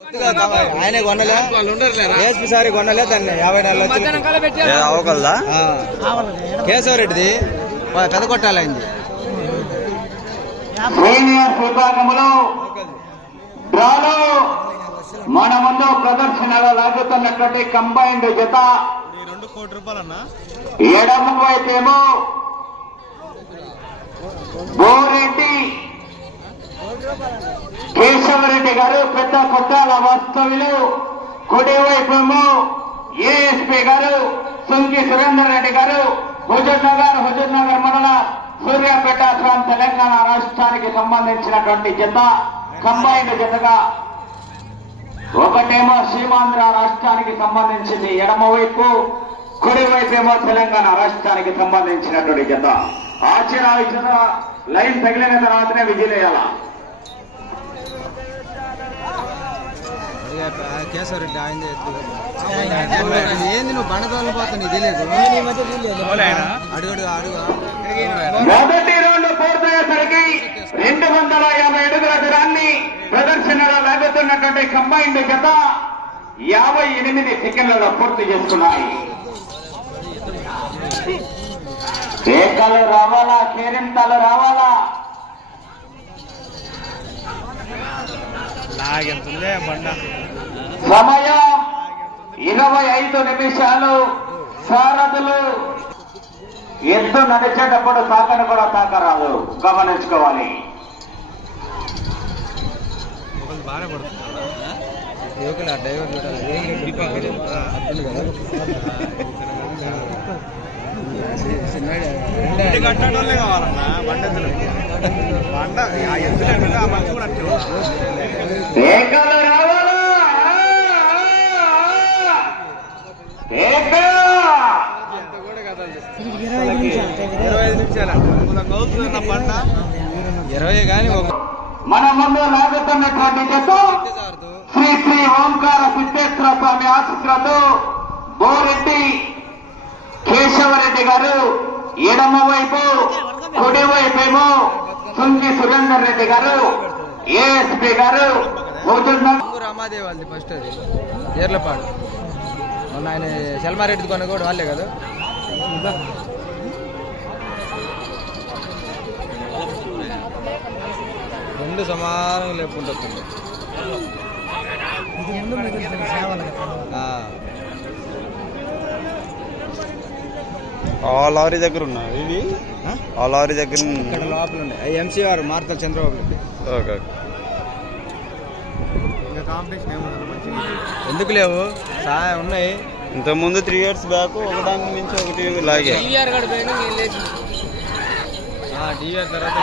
ఆయన కొనలే ఏఎస్పీ సారి కొనలే దాన్ని 54 లక్షలు అవగలదా కేశవరెడ్డిది పెద్ద కొట్టాలైంది విభాగంలో డ్రాలో మన ముందు ప్రదర్శనలో లాగుతున్నటువంటి కంబైన్డ్ జత 2 కోట్ల రూపాయలన్నా ఎడమ వైపేమో బోరెడ్డి కేశవరెడ్డి గారు పెద్ద కొట్టాల వాస్తవ్యులు, కుడివైపేమో ఏఎస్పీ గారు సుంకి సురేందర్ రెడ్డి గారు హుజూర్ నగర్ మండల సూర్యాపేట ఫ్రం తెలంగాణ రాష్ట్రానికి సంబంధించినటువంటి జత కంబైన్డ్ జతగా. ఒకటేమో సీమాంధ్ర రాష్ట్రానికి సంబంధించింది ఎడమవైపు, కుడివైపేమో తెలంగాణ రాష్ట్రానికి సంబంధించినటువంటి జత. ఆచరణ లైన్ తగిలిన తర్వాతనే విజిలేయాల. కేశవరెడ్డి ఆయన ఏంది నువ్వు బండదోళ్ళు పోతా నీ తెలియదు అడుగు అడుగు. మొదటి రౌండ్ పూర్తయ్యేసరికి 250 అడుగుల దూరాన్ని ప్రదర్శనలో లాగుతున్నటువంటి కంబైన్డ్ జత 58 సెకండ్లలో పూర్తి చేసుకున్నాయి. కేకలు రావాలా, కేరింతలు రావాలా. సమయం 25 నిమిషాలు. సారథులు ఎద్దు నడిచేటప్పుడు తాకను కూడా తాకరాదు, గమనించుకోవాలి. కేకలు రావాలా. కేక 20 కానీ మన ముందు లాగుతున్నటువంటి జత శ్రీ శ్రీ ఓంకార సిద్ధేశ్వర స్వామి ఆశీస్సులతో బోరెడ్డి కేశవరెడ్డి గారు ఎడమ వైపు, కుడివైపేమో సుంకి సురేందర్ రెడ్డి గారు, ఏఎస్పీ గారు రామాదేవి వాళ్ళది ఫస్ట్ అది ఏర్లపాడు. మొన్న ఆయన సెల్మారెడ్డి కొన్న కూడా వాళ్ళే కదా. రెండు సమానం లేపుకుంటుంది. ఆ లారీ దగ్గర ఉన్నాయి ఇవి, ఆ లారీ దగ్గర ఇక్కడ లోపల ఉన్నాయి. ఎంసీఆర్ మార్తల చంద్రబాబు రెడ్డి. ఓకే, ఎందుకు లేవు ఉన్నాయి. ఇంతకుముందు 3 years బ్యాక్ ఒకదాని నుంచి ఒకటి లాగే డివిఆర్ తర్వాత